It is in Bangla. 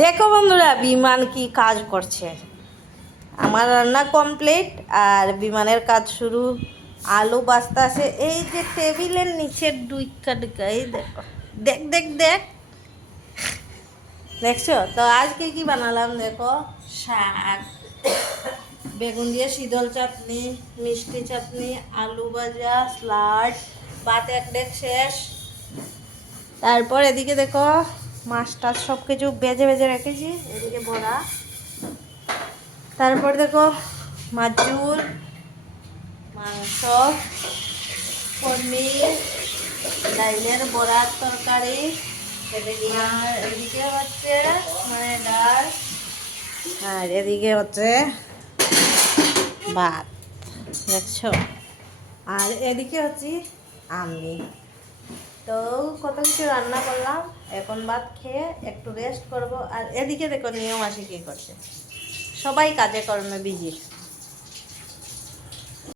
দেখো বন্ধুরা, বিমান কি কাজ করছে। আমার রান্না কমপ্লিট আর বিমানের কাজ শুরু। আলু বাস্তা আছে এই যে টেবিলের নিচের ডুইকা এই দেখো, দেখ দেখ দেখ, দেখছো তো। আজকে কি বানালাম দেখো, শাক, বেগুন দিয়ে শীতল চাটনি, মিষ্টি চাটনি, আলু ভাজা, স্যালাড, ভাত এক ডেক শেষ। তারপর এদিকে দেখো মাছ টাছ সব কিছু বেজে বেজে রেখেছি, এদিকে বড়া। তারপর দেখো মাছুর, মাংস, পনির, ডাইলের বড়ার তরকারি, আর এদিকে হচ্ছে মানে ডাল, আর এদিকে হচ্ছে ভাত, দেখছো। আর এদিকে হচ্ছে আমি। তো কত কিছু রান্না করলাম, এখন ভাত খেয়ে একটু রেস্ট করব। আর এদিকে দেখো নিয়ম আসি কী করছে, সবাই কাজে কর্মে বিজি।